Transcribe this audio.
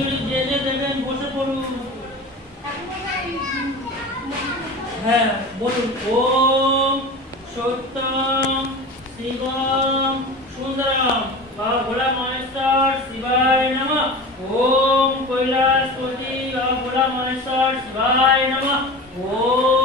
অঞ্জলি যে যে দেবেন বসে পড়ুন। হ্যাঁ বলুন। ওম সত্যম শিবম সুন্দরম বাবা ভোলা মহেশ্বর শিবায় নমঃ। ওম কৈলাসপতি বাবা ভোলা মহেশ্বর শিবায় নমঃ। ওম